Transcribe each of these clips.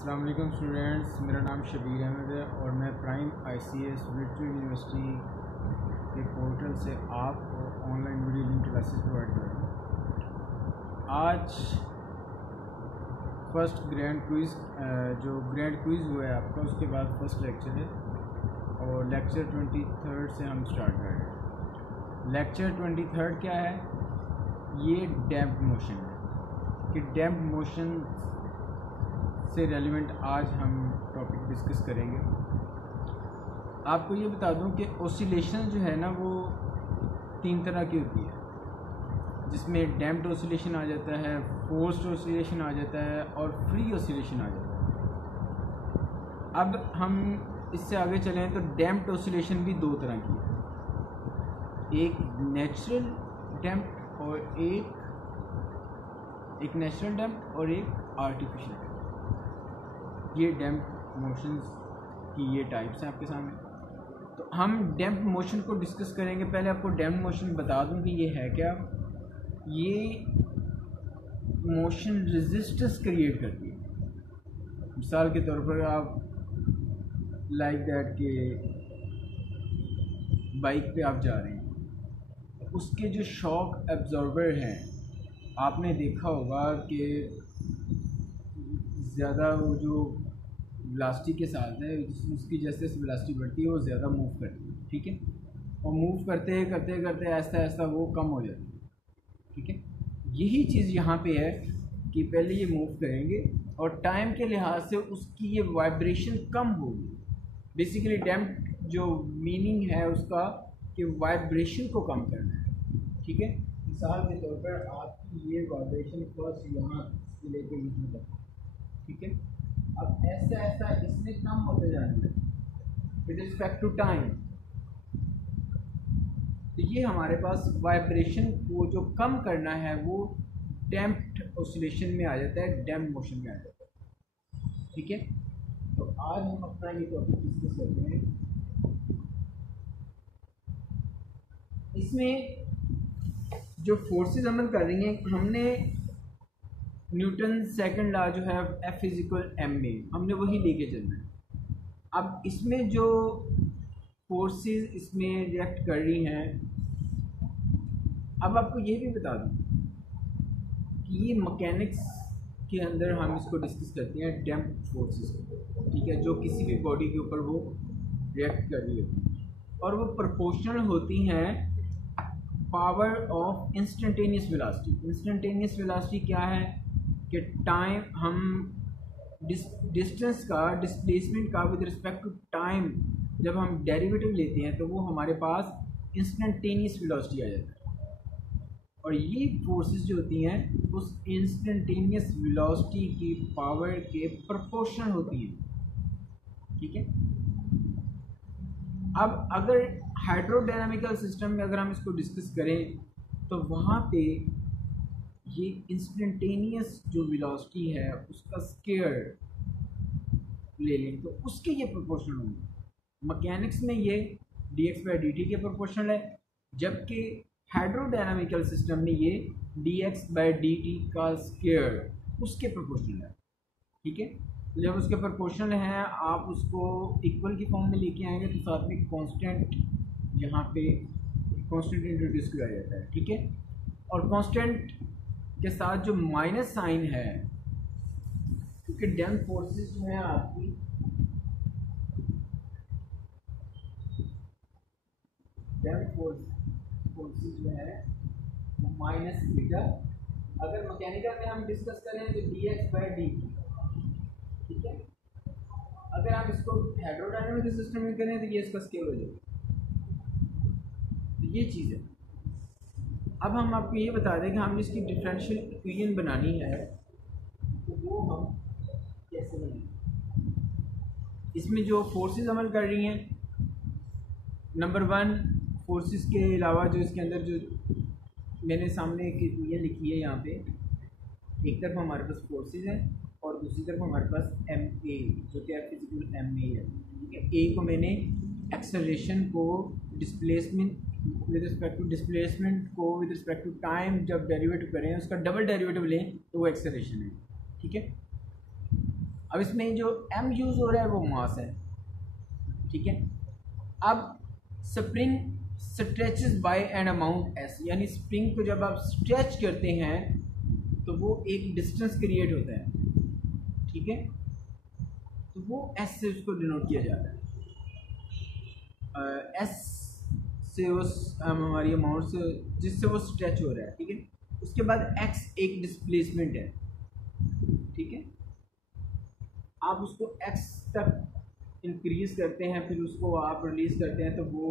अस्सलाम वालेकुम स्टूडेंट्स, मेरा नाम शबीर अहमद है और मैं प्राइम ICS वर्चुअल यूनिवर्सिटी के पोर्टल से आपको online video link classes provide कर रहा हूँ। आज फर्स्ट ग्रैंड क्विज़ जो ग्रैंड क्विज़ हुआ है आपका, उसके बाद फर्स्ट लेक्चर है और लेक्चर 23 से हम स्टार्ट कर रहे हैं। लेक्चर 23 क्या है? ये डैम्प मोशन है कि डैम्प मोशन से रेलिवेंट आज हम टॉपिक डिस्कस करेंगे। आपको ये बता दूं कि ओसिलेशन जो है ना वो 3 तरह की होती है, जिसमें डैम्प्ड ओसिलेशन आ जाता है, फोर्स्ड ओसिलेशन आ जाता है और फ्री ओसिलेशन आ जाता है। अब हम इससे आगे चलें तो डैम्प्ड ओसिलेशन भी 2 तरह की है, एक नेचुरल डैम्प्ड और एक नेचुरल डैम्प्ड और एक आर्टिफिशियल डैम्प्ड। ये डैम्प मोशंस की ये टाइप्स हैं आपके सामने। तो हम डैम्प मोशन को डिस्कस करेंगे। पहले आपको डैम्प मोशन बता दूं कि ये है क्या। ये मोशन रेजिस्टेंस क्रिएट करती है। मिसाल के तौर पर आप लाइक दैट के बाइक पे आप जा रहे हैं, उसके जो शॉक एब्जॉर्बर हैं, आपने देखा होगा कि ज़्यादा वो जो वेलोसिटी के साथ है, उसकी जैसे वेलोसिटी बढ़ती है वो ज़्यादा मूव करती है, ठीक है। और मूव करते करते ऐसा वो कम हो जाती है, ठीक है। यही चीज़ यहाँ पे है कि पहले ये मूव करेंगे और टाइम के लिहाज से उसकी ये वाइब्रेशन कम होगी। बेसिकली डैम्प जो मीनिंग है उसका कि वाइब्रेशन को कम करना है, ठीक है। मिसाल के तौर पर आपकी ये वाइब्रेशन फर्स्ट यहाँ से लेकर यहाँ तक, ठीक है। अब ऐसा इसमें कम होते जाना है विद रिस्पेक्ट टू टाइम। तो ये हमारे पास वाइब्रेशन को जो कम करना है वो डैम्प्ड ऑसिलेशन में आ जाता है, डैम्प मोशन में आ जाता है, ठीक है। तो आज हम अपना ये टॉपिक डिस्कस करते हैं। इसमें जो फोर्सेस अमल कर रही हैं, हमने न्यूटन सेकंड लॉ जो है F = ma, हमने वही लेके चलना है। अब इसमें जो फोर्सेस इसमें रिएक्ट कर रही हैं, अब आपको ये भी बता दूं कि ये मैकेनिक्स के अंदर हम इसको डिस्कस करते हैं डैम्प फोर्सेस को, ठीक है, जो किसी भी बॉडी के ऊपर वो रिएक्ट कर रही होती है और वो प्रोपोर्शनल होती हैं power of instantaneous velocity. Instantaneous velocity क्या है कि टाइम, हम डिस्टेंस का, डिस्प्लेसमेंट का विद रिस्पेक्ट टू टाइम जब हम डेरिवेटिव लेते हैं तो वो हमारे पास इंस्टेंटेनियस वेलोसिटी आ जाता है। और ये फोर्सेस जो होती हैं उस इंस्टेंटेनियस वेलोसिटी की पावर के प्रोपोर्शनल होती हैं, ठीक है। अब अगर हाइड्रोडायनामिकल सिस्टम में अगर हम इसको डिस्कस करें तो वहाँ पे ये इंस्टेंटेनियस जो वेलोसिटी है उसका स्क्वायर ले लें तो उसके ये प्रोपोर्शनल होंगे। मैकेनिक्स में ये dx/dt के प्रोपोर्शनल है, जबकि हाइड्रोडायनामिकल सिस्टम में ये dx/dt का स्क्वायर उसके प्रोपोर्शनल है, ठीक है। तो जब उसके प्रोपोर्शनल हैं आप उसको इक्वल की फॉर्म में लेके आएंगे तो साथ में कांस्टेंट, यहाँ पे कांस्टेंट इंट्रोड्यूस किया जाता है, ठीक है। और कांस्टेंट के साथ जो माइनस साइन है, क्योंकि डैम्प फोर्सेस जो है आपकी डैम्प फोर्सेस जो है वो माइनस बीटा। अगर मैकेनिकल में हम डिस्कस करें तो dx/dt, ठीक है। अगर आप इसको हाइड्रोडायनामिक सिस्टम में करें तो ये इसका स्केल हो जाएगा। तो ये चीज़ है। अब हम आपको ये बता दें कि हम इसकी डिफरेंशियल इक्वेशन बनानी है तो वो हम कैसे बनाएंगे। इसमें जो फोर्सेस अमल कर रही हैं, नंबर 1 फोर्सेस के अलावा जो इसके अंदर जो मैंने सामने एक इक्वेशन लिखी है, यहाँ पे एक तरफ हमारे पास फोर्सेस है और दूसरी तरफ हमारे पास ma जो कि F = ma है, ठीक है। ए को मैंने एक्सेलरेशन को displacement with respect to displacement को विद रिस्पेक्ट टू टाइम जब डेरिवेटिव करें उसका डबल डेरिवेटिव लें तो वो एक्सेलरेशन है, ठीक है। अब इसमें जो m यूज़ हो रहा है वो मास है, ठीक है। अब spring stretches by an amount s, यानी स्प्रिंग को जब आप स्ट्रेच करते हैं तो वो एक डिस्टेंस क्रिएट होता है, ठीक है। तो वो s से उसको डिनोट किया जाता है, s से उस हमारी अमाउंट से जिससे वो स्ट्रेच हो रहा है, ठीक है। उसके बाद x एक डिस्प्लेसमेंट है, ठीक है। आप उसको x तक इंक्रीज करते हैं, फिर उसको आप रिलीज करते हैं तो वो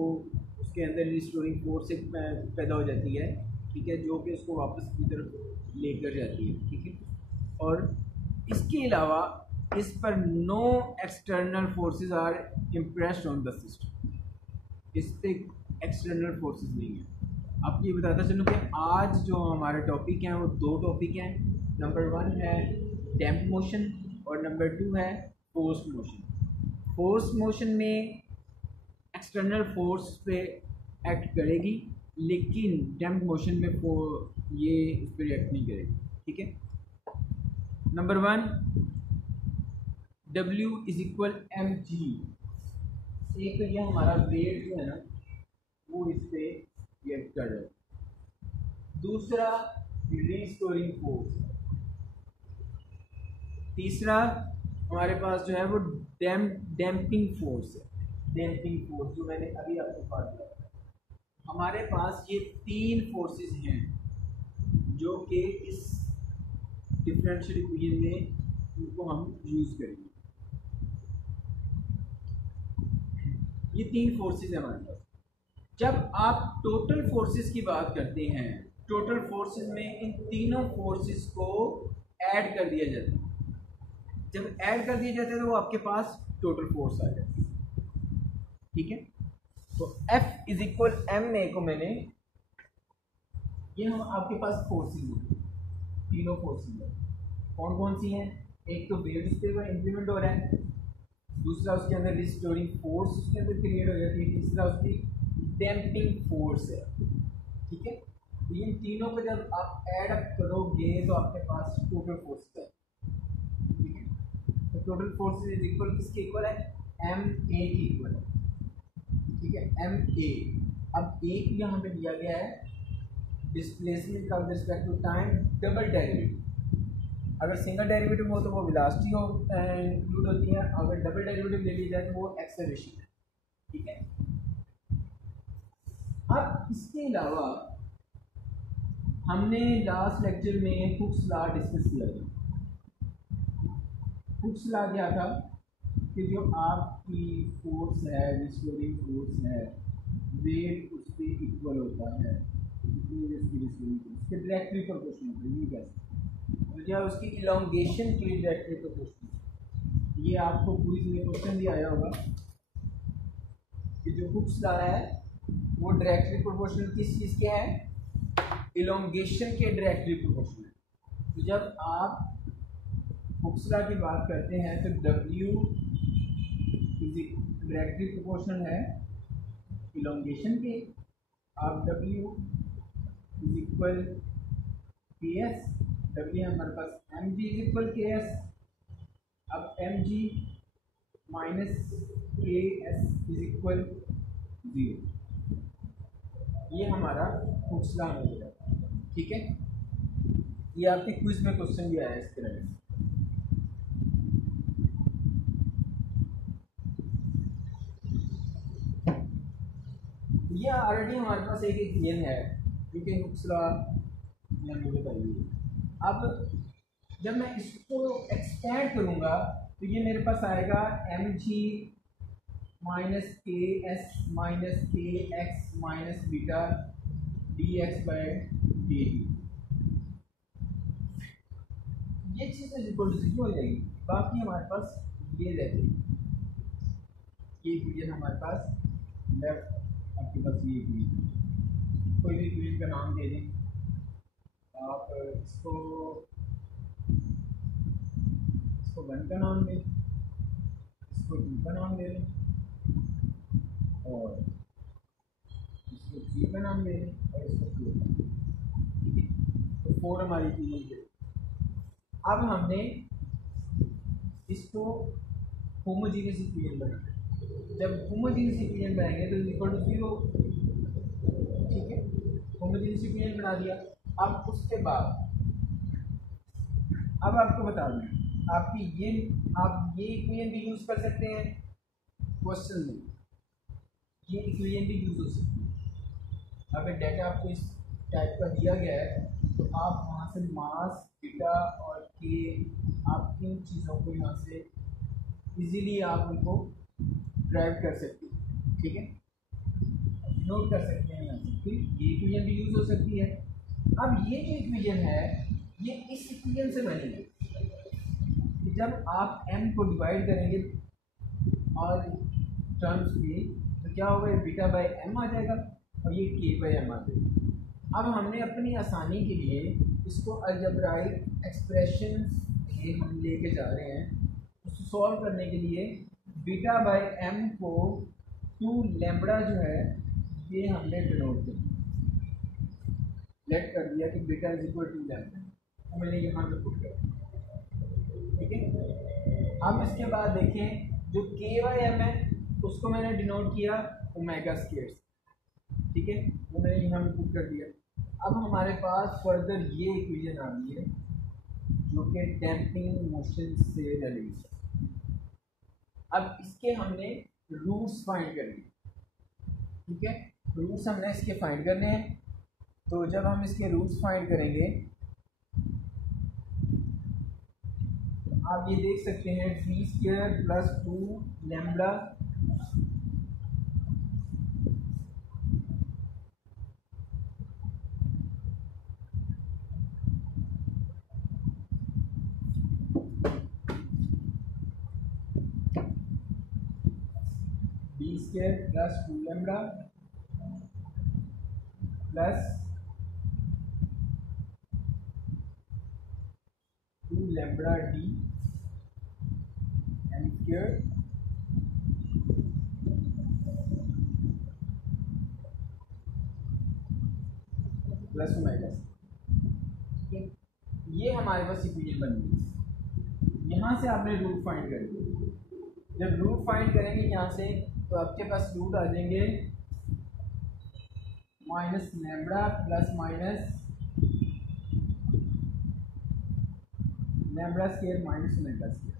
उसके अंदर रिस्टोरिंग फोर्स एक पैदा हो जाती है, ठीक है, जो कि उसको वापस की तरफ लेकर जाती है, ठीक है। और इसके अलावा इस पर no external forces are impressed on the system, इस पे एक्सटर्नल फोर्सेस नहीं है। आपको ये बताता चलूँ कि आज जो हमारे टॉपिक हैं वो दो टॉपिक हैं, नंबर 1 है डैम्प मोशन और नंबर 2 है फोर्स मोशन। फोर्स मोशन में एक्सटर्नल फोर्स पे एक्ट करेगी, लेकिन डैम्प मोशन में ये इस पर रिएक्ट नहीं करेगी, ठीक है। Number 1 W is equal mg, एक तो ये हमारा वेट जो है ना वो इस पे रिएक्ट कर रहा है, दूसरा रिस्टोरिंग फोर्स, तीसरा हमारे पास जो है वो डैम्पिंग फोर्स है, डैम्पिंग फोर्स जो मैंने अभी आपको बात किया। हमारे पास ये 3 फोर्सेस हैं जो कि इस डिफरेंशियल इक्वेशन में इनको हम यूज़ करेंगे। ये 3 फोर्सेस हैं हमारे पास। जब आप टोटल फोर्सेस की बात करते हैं, टोटल फोर्सेस में इन तीनों फोर्सेस को ऐड कर दिया जाता है। जब ऐड कर दिया जाता है तो वो आपके पास टोटल फोर्स आ जाती है, ठीक है। तो F is equal M A को मैंने, ये हम आपके पास फोर्सेस हैं, तीनों फोर्सेस हैं, कौन कौन सी हैं? एक तो वेव इस पर इंप्लीमेंट हो रहा है, दूसरा उसके अंदर रिस्टोरिंग फोर्स उसके अंदर क्रिएट हो जाती है, तीसरा उसकी डैम्पिंग फोर्स है, ठीक है। तो इन तीनों को जब आप ऐड अप करोगे तो आपके पास टोटल फोर्स है, ठीक है। तो टोटल फोर्स इज इक्वल किसके इक्वल है? एम ए के इक्वल है, ठीक है, एम ए। अब एक यहाँ पे दिया गया है डिस्प्लेसमेंट का with respect to time double derivative. अगर सिंगल डेरिवेटिव हो तो वो वेलोसिटी इंक्लूड होती है, अगर डबल डेरिवेटिव ले लिया जाए तो वो एक्सेलरेशन है, ठीक है। अब इसके अलावा हमने लास्ट लेक्चर में हुक्स लॉ डिस्कस किया था। हुक्स लॉ क्या था कि जो आपकी फोर्स है, रिस्टोरिंग फोर्स है, वेट उसके इक्वल होता है, उसके डायरेक्टली प्रोपोर्शनल होता है, ये कैसे? तो जब उसकी इलोंगेशन के लिए डायरेक्टली प्रोपोर्शनल, ये आपको क्विज में क्वेश्चन भी आया होगा कि जो हुक्स लॉ है वो डायरेक्टली प्रोपोर्शनल किस चीज़ के है? इलोंगेशन के डायरेक्टली प्रोपोर्शनल। तो जब आप हुक्स लॉ की बात करते हैं तो W डायरेक्टली प्रोपोर्शनल है इलोंगेशन के, आप W is equal KS, W हमारे पास mg इज इक्वल KS। अब mg minus KS is equal 0, ये हमारा हुक्स लॉ हो गया, ठीक है। ये आपके क्विज में क्वेश्चन भी आया है इस तरह से। ये ऑलरेडी हमारे पास एक इक्वेशन है जो कि हुक्स लॉ मैंने बताई। अब जब मैं इसको एक्सपेंड करूंगा तो ये मेरे पास आएगा mg minus KS minus KX minus beta dx by dt। ये चीज़ इक्वल टू 0 हो जाएगी। बाकी हमारे पास ये रहती है, ये इक्वेशन हमारे पास लेफ्ट, आपके पास ये इक्वेशन, कोई भी इक्वेशन का नाम दे दें आप, इसको 1 का नाम दें, इसको 2 का नाम दे दें और इसको 3 का नाम दे दें और इसको 4 का, ठीक है। तो 4 हमारी इक्वेशन है। अब हमने इसको होमोजीनियस इक्वेशन बनाएंगे। जब होमोजीनियस इक्वेशन बनाएंगे तो इक्वल टू 0, ठीक है, होमोजीनियस इक्वेशन बना दिया। अब उसके बाद अब आपको बता दूं, आप ये इक्वेशन भी यूज कर सकते हैं क्वेश्चन में, ये इक्वेशन भी यूज हो सकती है। अगर डाटा आपको इस टाइप का दिया गया है तो आप वहाँ से मास, बीटा और के, आप इन चीज़ों को यहाँ से इजीली आप उनको ड्राइव कर सकते हैं, ठीक है, नोट कर सकते हैं यहाँ से। फिर ये इक्वेशन भी यूज हो सकती है। अब ये जो इक्वेशन है ये इस इक्वेशन से बनेगी कि जब आप m को डिवाइड करेंगे और टर्म्स में तो क्या होगा, बीटा बाई एम आ जाएगा और ये के बाई एम आ जाएगा। अब हमने अपनी आसानी के लिए इसको अलजेब्राइक एक्सप्रेशन में हम लेके जा रहे हैं। उसको सॉल्व करने के लिए बीटा बाई एम को 2 लैम्बडा जो है ये हमने डिनोट कर लेट कर दिया कि beta is equal to lambda, तो मैंने यहाँ पे पुट कर दिया, ठीक है। हम इसके बाद देखें जो के बाई एम है उसको मैंने डिनोट किया ओमेगा स्क्वायर, ठीक है, वो मैंने यहाँ पे पुट कर दिया। अब हमारे पास फर्दर ये इक्वेशन आ गई है जो कि डैम्पिंग मोशन से रिलेटेड है। अब इसके हमने रूट्स फाइंड करने, ठीक है, रूट्स हमने इसके फाइंड करने हैं। तो जब हम इसके रूट्स फाइंड करेंगे तो आप ये देख सकते हैं V square plus 2 lambda B square plus 2 lambda plus 2 lambda D M square plus omega, ठीक है। ये हमारे पास इक्वेशन बन गई। यहाँ से आपने रूट फाइंड कर दिया। जब रूट फाइंड करेंगे यहाँ से तो आपके पास रूट आ जाएंगे minus lambda plus minus lambda square minus omega square,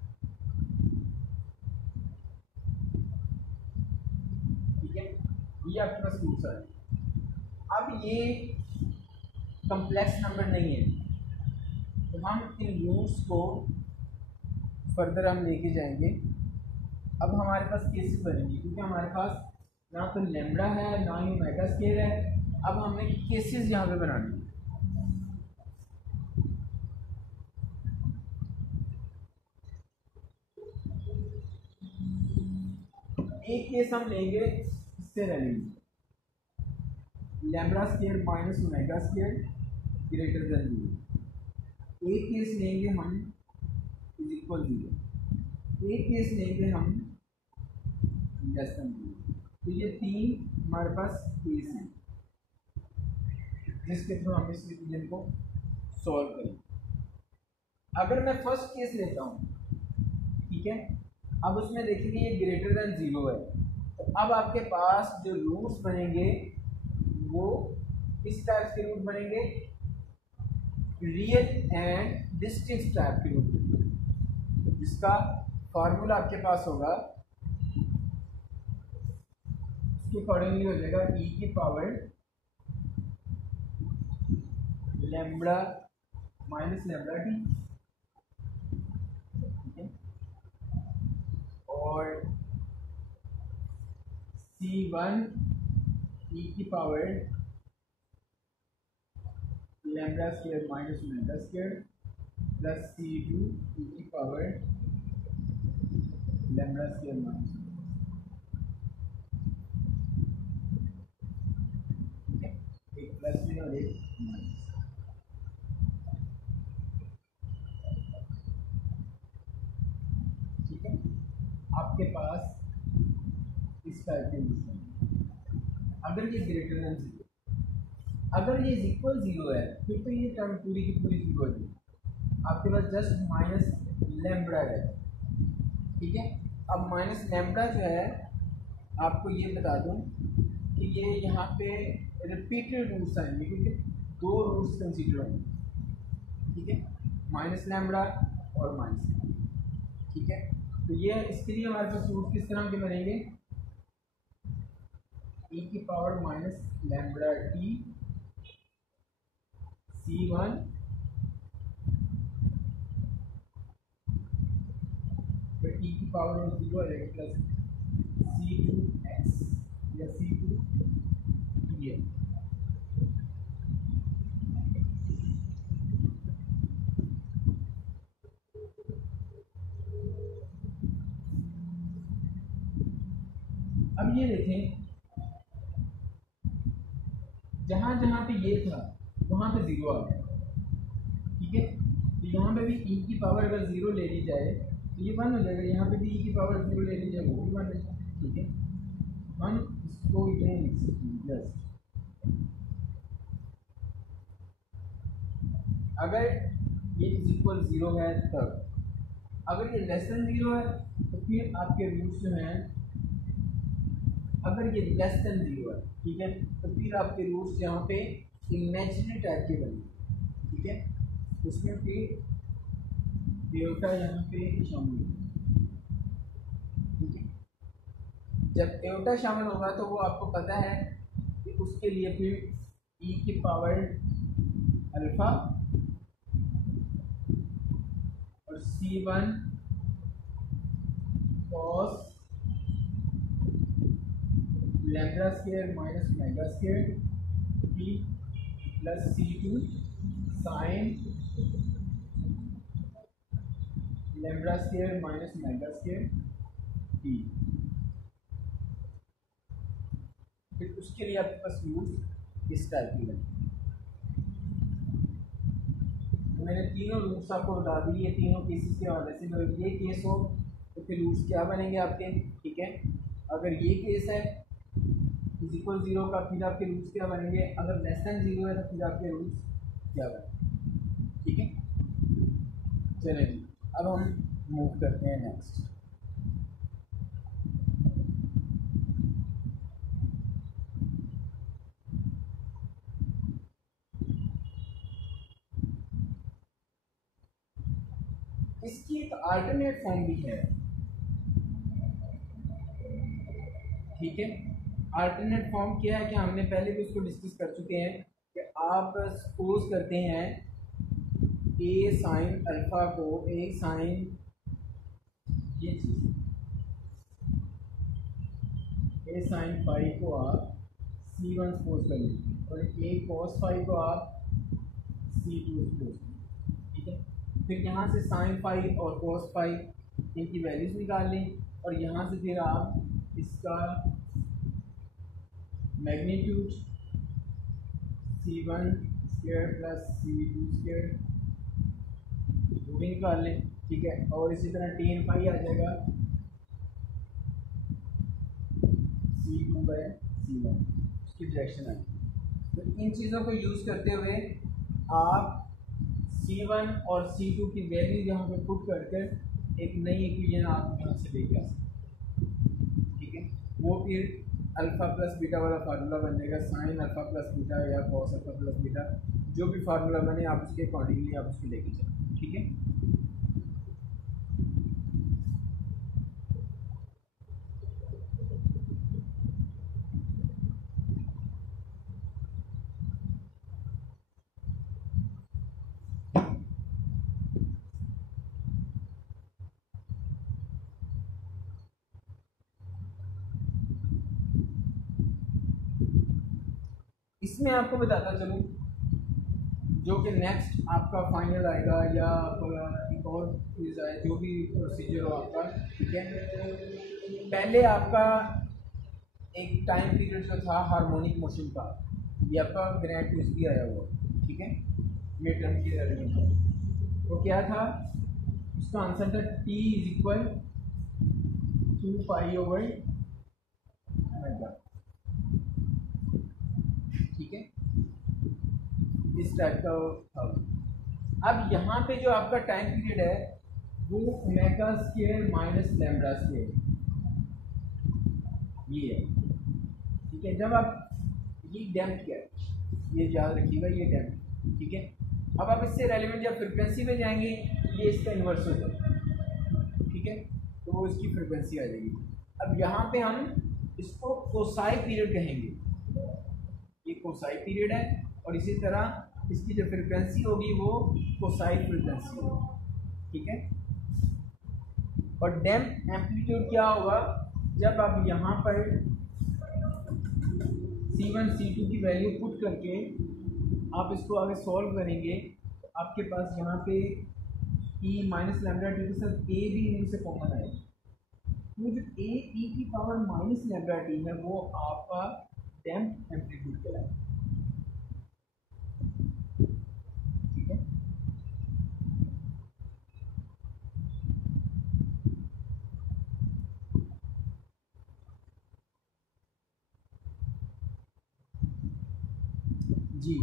ठीक है, ये आपके पास रूट्स आ जाएंगे। अब ये कम्प्लेक्स नंबर नहीं है तो हम इन रूट्स को फर्दर हम लेके जाएंगे। अब हमारे पास केसेस बनेंगे क्योंकि हमारे पास ना तो लैम्बडा है ना ही ओमेगा स्क्वायर है। अब हमने केसेस यहाँ पे बनाने हैं। एक केस हम लेंगे इससे रेलेंगे lambda square minus omega square greater than 0। एक केस लेंगे हम इज इक्वल 0। एक केस लेंगे हम लेस देन 0। तो ये 3 हमारे पास केस हैं जिसके थ्रू हम इस इक्वेशन को सॉल्व करेंगे। अगर मैं फर्स्ट केस लेता हूँ, ठीक है, अब उसमें देखेंगे ये ग्रेटर देन 0 है तो अब आपके पास जो रूट्स बनेंगे वो इस टाइप के रूट बनेंगे, रियल एंड डिस्टिंक्ट टाइप के रूट बनेंगे, जिसका फार्मूला आपके पास होगा इसके अकॉर्डिंगली हो जाएगा e की power lambda minus lambda T, और C1 e की power lambda square minus omega square plus C2 e की पावर लैम्बडा स्क्वायर माइनस, एक प्लस में और एक माइनस, ठीक है। आपके पास इस टाइप के रूट्स हैं। अगर ये ग्रेटर देन 0, अगर ये इक्वल 0 है फिर तो ये टर्म पूरी की पूरी 0 है। आपके पास जस्ट माइनस लैम्बडा है, ठीक है। अब माइनस लैम्बडा जो है आपको ये बता दूं कि ये यहाँ पे रिपीटेड रूट्स आएंगे क्योंकि दो रूट्स कंसीडर होंगे, ठीक है, माइनस लैम्बडा और माइनस, ठीक है। तो ये इसके लिए हमारे पास रूट किस तरह के बनेंगे, e की power minus lambda T C1 फिर e की पावर में 0 प्लस C2x या C2 ये। अब ये देखें जहां जहां पे ये था वहां पे 0 आ गया, ठीक है। तो यहाँ पे भी e की पावर अगर 0 ले ली जाए तो ये 1 हो जाएगा, यहाँ पे भी e की पावर 0 ले ली जाए वो भी 1 है, ठीक है। हम इसको ये लिख सकते हैं अगर ये इज इक्वल 0 है तब, अगर ये लेस देन 0 है तो फिर आपके रूट्स जो हैं, अगर ये लेस देन 0 है, ठीक है, तो फिर आपके रूट्स यहाँ पे इमेजिनरी टाइप के बनेंगे, ठीक है। उसमें फिर डेल्टा यहाँ पे शामिल है, ठीक है। जब डेल्टा शामिल होगा तो वो आपको पता है कि उसके लिए फिर e की पावर अल्फा और C1 cos lambda square minus omega square t plus C2 sine lambda square minus omega square t। फिर उसके लिए आपके पास रूट्स इस टाइप की बने। तो मैंने तीनों रूट्स आपको बता दी, ये तीनों केसेस के हवाले से। अगर ये केस हो तो फिर रूट्स क्या बनेंगे आपके, ठीक है। अगर ये केस है इज इक्वल 0 का, फिर आपके रूट्स क्या बनेंगे, अगर लेस देन 0 है तो फिर आपके रूट्स क्या बनेंगे, ठीक है। चलिए जी, अब हम मूव करते हैं नेक्स्ट। इसकी एक अल्टरनेट फॉर्म भी है, ठीक है। अल्टरनेट फॉर्म क्या है कि हमने पहले भी उसको डिस्कस कर चुके हैं कि आप सपोज करते हैं ए साइन अल्फा को, ए साइन ये चीज ए साइन फाई को आप C1 सपोज कर लीजिए और ए कॉस फाई को आप C2 सपोज, ठीक है। फिर यहाँ से साइन फाई और कॉस फाई इनकी वैल्यूज निकाल लें और यहाँ से फिर आप इसका magnitude C1 square plus C2 square वो भी निकाल लें, ठीक है। और इसी तरह tan फाई आ जाएगा C2 बाय C1, उसकी डायरेक्शन आएगी। तो इन चीज़ों को यूज़ करते हुए आप C1 और C2 की वैल्यू यहाँ पे पुट करके एक नई इक्वेशन आप यहाँ से लेके आ सकते हैं, ठीक है। वो फिर अल्फा प्लस बीटा वाला फार्मूला बन जाएगा, साइन अल्फा प्लस बीटा या कॉस अल्फा प्लस बीटा, जो भी फार्मूला बने आप उसके अकॉर्डिंगली आप उसको लेके चलो, ठीक है। इसमें आपको बताता चलूँ जो कि नेक्स्ट आपका फाइनल आएगा या एक और चीज़ आए, जो भी प्रोसीजर हो आपका, ठीक है। पहले आपका एक टाइम पीरियड जो था हार्मोनिक मोशन का, ये आपका ग्रेड टूस भी आया हुआ, ठीक है, मिड टर्म के एलिमेंट। वो क्या था, उसका आंसर था t is equal 2 pi over omega, ठीक है, इस टाइप का था। अब यहाँ पे जो आपका टाइम पीरियड है वो omega square minus lambda square ये है, ठीक है। जब आप ये डैम्प किया, ये याद रखिएगा, ये डैम्प, ठीक है। अब आप इससे रेलिवेंट जब फ्रिक्वेंसी में जाएंगे, ये इसका इन्वर्स हो जाएगा, ठीक है, तो वो इसकी फ्रिक्वेंसी आ जाएगी। अब यहाँ पे हम इसको कोसाई पीरियड कहेंगे, ये कोसाई पीरियड है, और इसी तरह इसकी जो फ्रिक्वेंसी होगी वो कोसाई फ्रिक्वेंसी होगी, ठीक है। और डैम्प एम्पलीट्यूड क्या होगा, जब आप यहाँ पर C1 C2 की वैल्यू पुट करके आप इसको आगे सॉल्व करेंगे, तो आपके पास यहाँ पे e माइनस लैम्ब्डा टी के साथ a भी इनमें से कॉमन आएगा। तो जो a e की पावर माइनस लैम्ब्डा टी है वो आपका डैम्प एम्पलीट्यूड कहलाएगा, ठीक है। जी,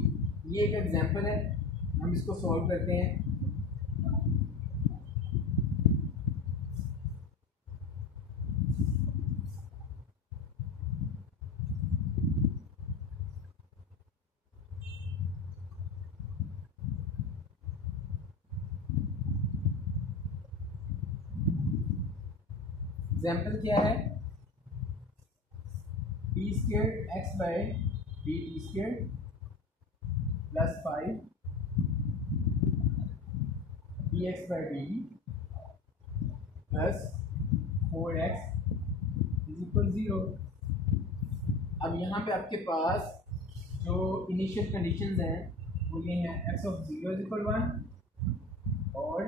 ये एक एग्जांपल है, हम इसको सॉल्व करते हैं। एग्जांपल क्या है, D square x by d T square plus 5 D x by D plus 4x is equal 0। अब यहाँ पे आपके पास जो इनिशियल कंडीशंस हैं वो ये हैं, x ऑफ 0 इज इक्वल 1 और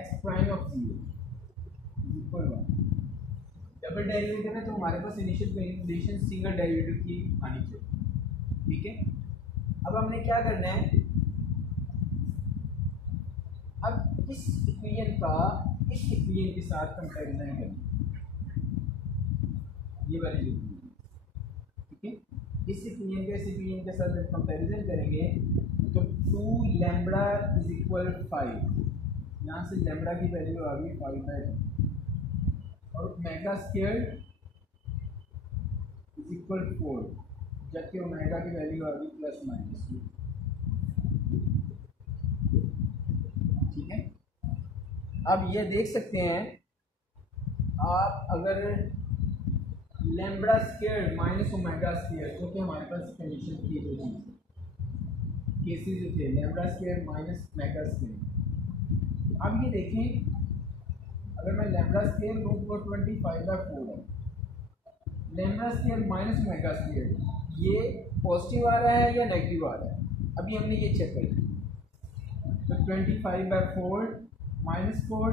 x prime of 0 is equal 1। Double derivative है तो हमारे पास इनिशियल कंडीशन सिंगल डेरिवेटिव की आनी चाहिए, ठीक है। अब हमने क्या करना है, अब इस इक्वेशन का इस इक्वेशन के साथ कंपैरिजन करना, ये वाली जो, ठीक है, इस इक्वेशन का इस इक्वेशन के साथ जब कंपैरिजन करेंगे तो 2 लैम्ब्डा इज इक्वल 5, यहाँ से लैम्ब्डा की वैल्यू आ गई 5/2 और ओमेगा स्क्वायर इज इक्वल 4, जबकि ओमेगा की वैल्यू आ गई प्लस माइनस 2, ठीक है। अब ये देख सकते हैं आप, अगर lambda square minus omega square, जो कि हमारे पास कंडीशन थी, जो चीज़ केसेस जो थे lambda square minus omega square. अब ये देखें, अगर मैं लैम्ब्डा स्क्वायर लूँ तो 25/4 है, lambda square minus omega square, ये पॉजिटिव आ रहा है या नेगेटिव आ रहा है, अभी हमने ये चेक कर लिया। तो 25/4 माइनस 4,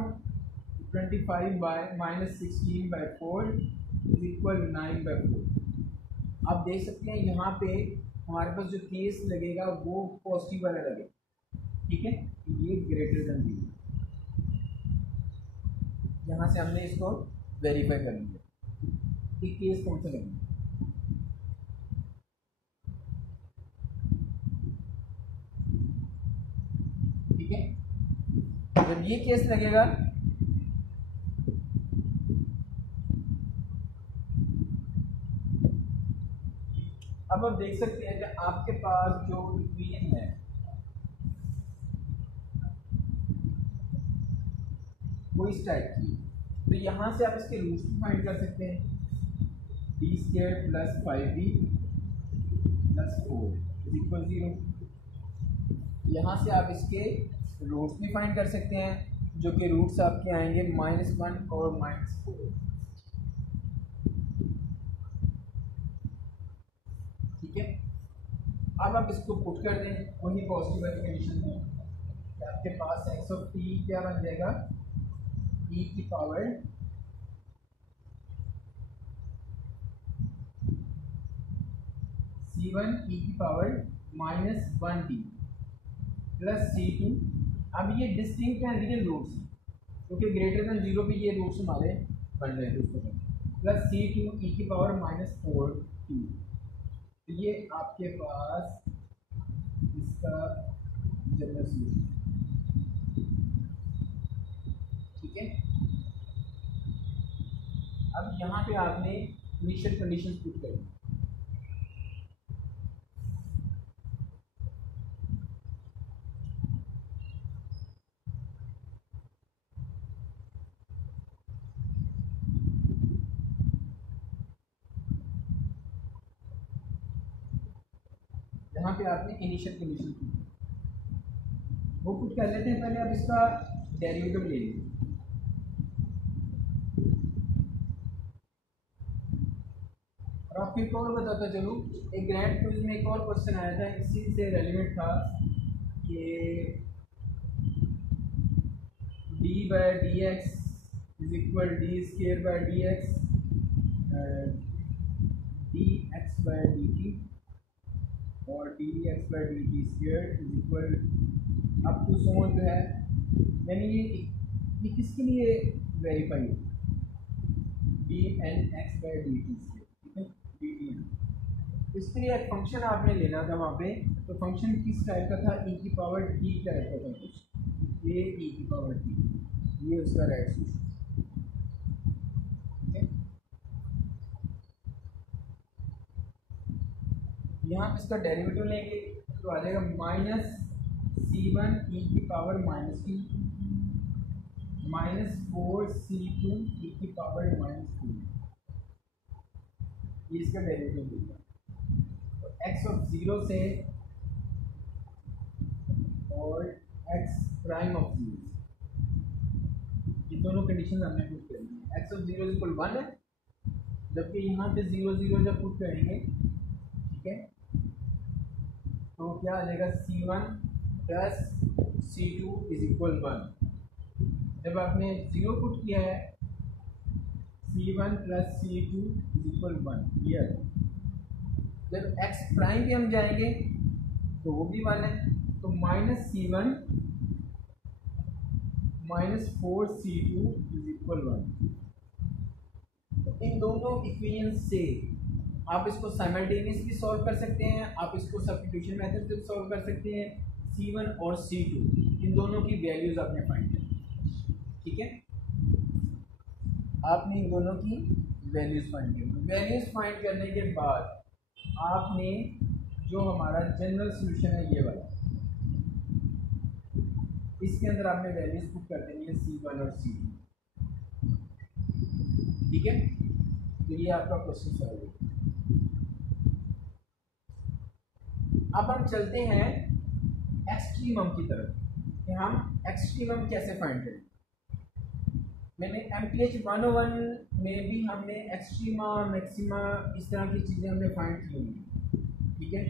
25 माइनस 16/4 इज इक्वल 9/4। आप देख सकते हैं यहाँ पे हमारे पास जो केस लगेगा वो पॉजिटिव वाला लगेगा, ठीक है, ये ग्रेटर देन 0, यहाँ से हमने इसको वेरीफाई कर लिया कि केस कौन सा लगेगा, ठीक है। जब ये केस लगेगा अब आप देख सकते हैं कि आपके पास जो इक्वेशन है वो इस टाइप की, तो यहाँ से आप इसके रूट्स भी फाइंड कर सकते हैं, D square plus 5b plus 4 is equal 0। यहाँ से आप इसके रूट्स भी फाइंड कर सकते हैं, जो कि रूट्स आपके आएंगे -1 और -4, ठीक है। अब आप इसको पुट कर दें वही पॉजिटिव वाली कंडीशन में, आपके पास x ऑफ t क्या बन जाएगा, e की पावर C1 e की पावर -1t प्लस C2। अब ये डिस्टिंक्ट एंड रियल रूट्स हैं, क्योंकि ग्रेटर देन 0 पे ये रूट्स हमारे बन रहे हैं, प्लस C2 e की पावर -4t। तो ये आपके पास इसका जनरल सॉल्यूशन, ठीक है। अब यहाँ पे आपने इनिशियल कंडीशन पुट करी, यहाँ पे आपने इनिशियल कंडीशन पुट करी, वो पुट कर लेते हैं। पहले आप इसका डेरिवेटिव ले लीजिए। और आपको एक और बताता चलूँ, एक ग्रैंड क्विज में एक और क्वेश्चन आया था, इसी से रेलिवेंट था कि d by d x is equal d square by d x d x by d t और d x by d t square is equal up to so on जो है। यानी ये किसके लिए वेरीफाई है, d n x by d t square, ठीक है, डी टी एन। इसके लिए एक फंक्शन आपने लेना था वहाँ पे, तो फंक्शन किस टाइप का था, ई की पावर टी टाइप का था कुछ, ये ई की पावर टी, ये उसका राइट सोल्यूशन। यहाँ पे इसका डेरिवेटिव लेंगे तो आ जाएगा माइनस सी वन ई की power minus T minus 4c2 ई की पावर माइनस 2, ये इसका डेरिवेटिव देगा। तो एक्स ऑफ 0 से और एक्स प्राइम ऑफ 0, ये दोनों कंडीशन हमने पुट कर दी है। एक्स ऑफ 0 इक्वल 1 है, जबकि यहाँ पे 0 0 जब पुट करेंगे, ठीक है, तो क्या आ जाएगा c1 plus c2 is equal 1। जब आपने 0 पुट किया है, c1 plus c2 is equal 1, clear. जब x प्राइम पे हम जाएंगे तो वो भी 1 है, तो minus c1 minus 4c2 is equal 1। तो इन दोनों इक्वेशन से आप इसको साइमल्टेनियसली सॉल्व कर सकते हैं, आप इसको सब्स्टिट्यूशन मेथड से सॉल्व कर सकते हैं। c1 और c2 इन दोनों की वैल्यूज आपने फाइंड करनी, ठीक है, आपने इन दोनों की वैल्यूज फाइंड करनी। वैल्यूज फाइंड करने के बाद आपने जो हमारा जनरल सॉल्यूशन है ये वाला, इसके अंदर आपने वैल्यूज पुट कर देनी है c1 और c2, ठीक है। तो ये आपका क्वेश्चन सॉल्व है। अब हम चलते हैं एक्सट्रीमम की तरफ कि हम एक्सट्रीमम कैसे फाइंड करें। मैंने MTH 101 में भी हमने एक्सट्रीमा मैक्सिमा इस तरह की चीज़ें हमने फाइंड की होंगी, ठीक है।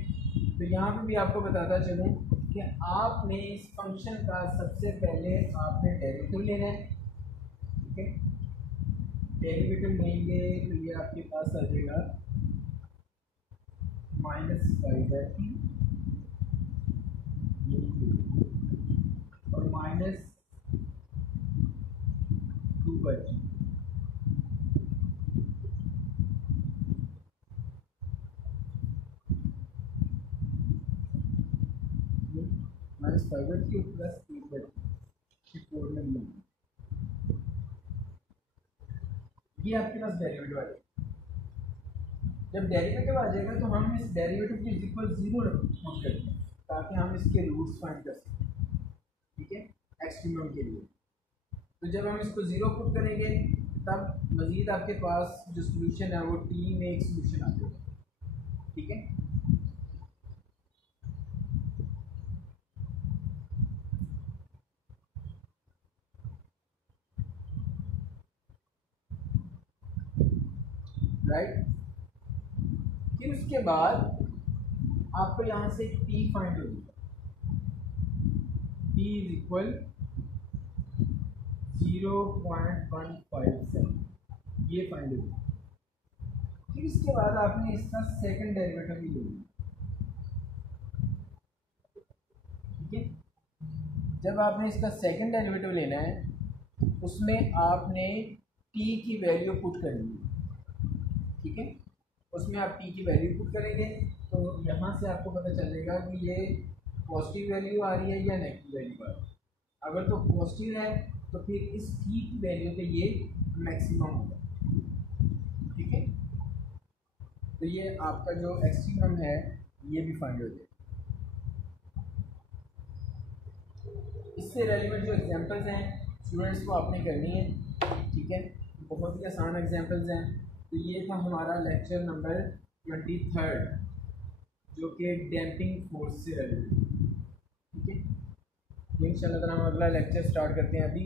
तो यहाँ पे भी आपको बताता चलूँ कि आपने इस फंक्शन का सबसे पहले आपने डेरिवेटिव लेना है, ठीक है। डेरिवेटिव लेंगे तो ये आपके पास आ जाएगा माइनस y/t और minus 2/t, minus 5/t plus 8/t, ये आपके पास डेरिवेटिव आ जाएगा। जब डेरिवेटिव आ जाएगा तो हम इस डेरिवेटिव की इक्वल 0 पुट करते हैं ताकि हम इसके रूट्स फाइंड कर सकें, ठीक है, एक्सट्रीमम के लिए। तो जब हम इसको 0 पुट करेंगे तब मज़ीद आपके पास जो सोल्यूशन है वो t में एक सोल्यूशन आ जाएगा, ठीक है। राइट, फिर उसके बाद आपको यहाँ से t फाइंड हो जाएगा, t इज इक्वल 0.157, ये फाइंड हो जाएगा। फिर इसके बाद आपने इसका सेकंड डेरिवेटिव भी लेना, ठीक है। जब आपने इसका सेकंड डेरिवेटिव लेना है उसमें आपने t की वैल्यू पुट करनी है, ठीक है। उसमें आप t की वैल्यू पुट करेंगे तो यहाँ से आपको पता चलेगा कि ये पॉजिटिव वैल्यू आ रही है या नेगेटिव वैल्यू आ रही है। अगर तो पॉजिटिव है तो फिर इस t की वैल्यू पे ये मैक्सिमम होगा, ठीक है। तो ये आपका जो एक्सट्रीमम है ये भी फाइंड हो जाएगा। इससे रेलिवेंट जो एग्जांपल्स हैं स्टूडेंट्स को आपने करनी है, ठीक है। बहुत ही आसान एग्जांपल्स हैं। तो ये था हमारा लेक्चर नंबर 23 जो कि डैम्पिंग फोर्स से रेलिवेंट, ठीक है। इंशाल्लाह हम अगला लेक्चर स्टार्ट करते हैं अभी।